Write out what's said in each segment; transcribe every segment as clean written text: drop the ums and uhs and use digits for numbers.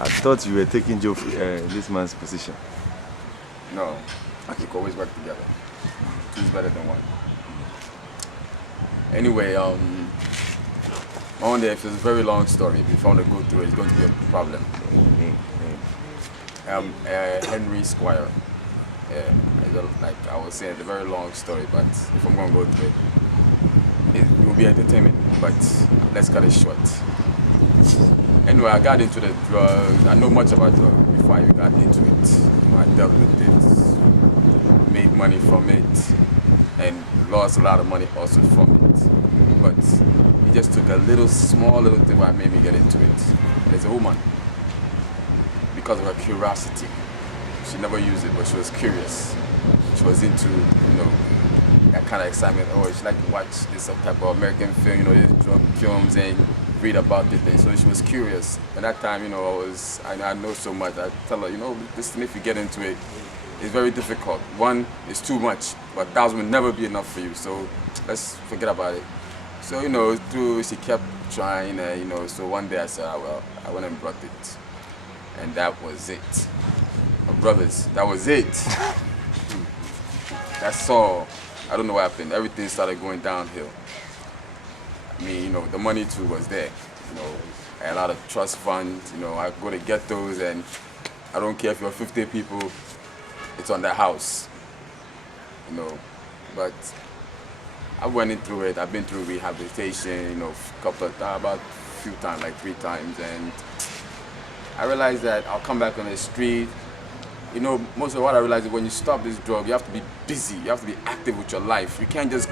I thought you were taking Joe, this man's position. No, we can always work together. Two is better than one. Anyway, on there, it's a very long story. If I want to go through it, it's going to be a problem. Henry Squire. Like I was saying, it's a very long story, but if I'm going to go through it, it will be entertainment. But let's cut it short. Anyway, I got into the drugs. I know much about drugs before I got into it. I dealt with it, made money from it, and lost a lot of money also from it. But it just took a small little thing that made me get into it. And it's a woman. Because of her curiosity. She never used it, but she was curious. She was into, that kind of excitement. Oh, she liked to watch this type of American film, these drug films and read about it. So she was curious. At that time, I know so much. I tell her, listen, if you get into it, it's very difficult. One, it's too much, but 1,000 will never be enough for you. So let's forget about it. So, she kept trying, so one day I said, well, I went and brought it. And that was it. My brothers, that was it. That's all. I don't know what happened. Everything started going downhill. I mean, the money too was there. I had a lot of trust funds. I go to get those, and I don't care if you're 50 people, it's on the house. But I went in through it. I've been through rehabilitation, about a few times, like 3 times, and I realized that I'll come back on the street. Most of what I realized is when you stop this drug, you have to be busy. You have to be active with your life. You can't just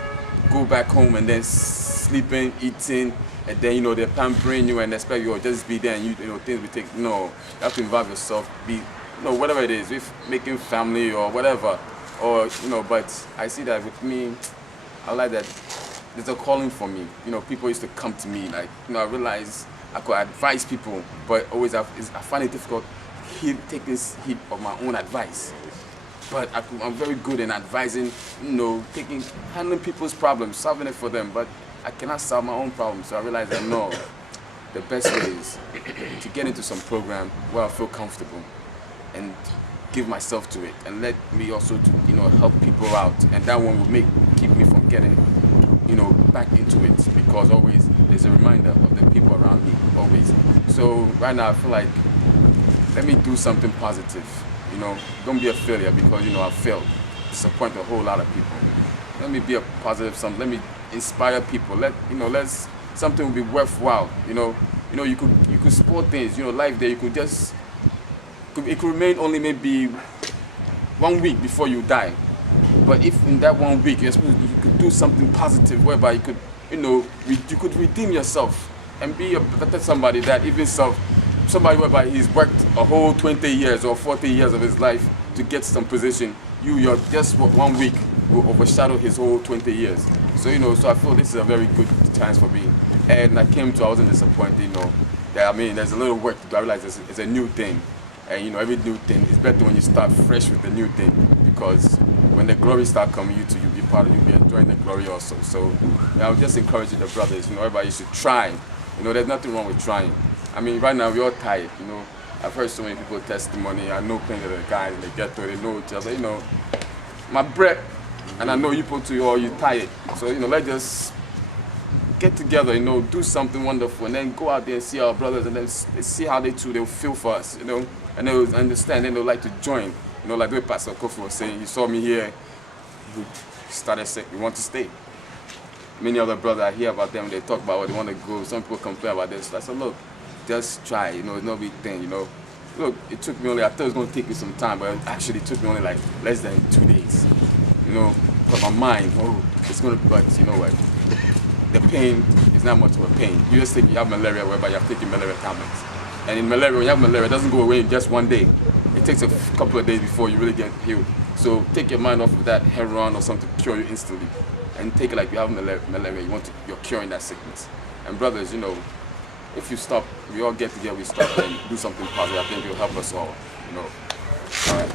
go back home and then sleeping, eating, and then, they're pampering you and expect you to just be there and things will take. No, you have to involve yourself, be, whatever it is, with making family or whatever. Or, but I see that with me, I like that there's a calling for me. People used to come to me, like, I realize I could advise people, but always I find it difficult to take this heat of my own advice. But I'm very good in advising, handling people's problems, solving it for them, but I cannot solve my own problems. So I realized that no, the best way is to get into some program where I feel comfortable and give myself to it and let me also to, help people out. And that one will keep me from getting back into it, because always there's a reminder of the people around me, always. So right now I feel like, let me do something positive, don't be a failure, because I've failed, disappoint a whole lot of people. Let me be a positive something, let me inspire people, let's something will be worthwhile, you could support things, life there, it could remain only maybe 1 week before you die. But if in that 1 week you could do something positive whereby you could, you could redeem yourself and be a better somebody, that even somebody whereby he's worked a whole 20 years or 40 years of his life to get some position, your just 1 week will overshadow his whole 20 years. So, so I feel this is a very good chance for me. And I wasn't disappointed, that there's a little work to do. I realize it's a new thing. And every new thing is better when you start fresh with the new thing, because when the glory start coming, you'll be part of, you'll be enjoying the glory also. So I would just encourage the brothers, everybody should try. There's nothing wrong with trying. Right now we're all tired, I've heard so many people testimony. I know plenty of the guys in the ghetto, they know each other, my breath, and I know you put to you all, you're tired. So, let's just get together, do something wonderful, and then go out there and see our brothers, and then see how they'll feel for us, and they'll understand, and they'll like to join. Like the way Pastor Kofi was saying, you saw me here, you started saying, you want to stay. Many other brothers, I hear about them, they talk about what they want to go. Some people complain about this. I said, look, just try, it's no big thing, Look, it took me I thought it was going to take me some time, but it actually took me only like less than 2 days. But my mind, it's going to, but you know what? The pain is not much of a pain. You just think you have malaria, whereby you're taking malaria tablets. And in malaria, when you have malaria, it doesn't go away in just 1 day. It takes a couple of days before you really get healed. So take your mind off of that heroin or something to cure you instantly. And take it like you have malaria, you're curing that sickness. And brothers, if you stop, we all get together, we stop and do something positive, I think it'll help us all, All right.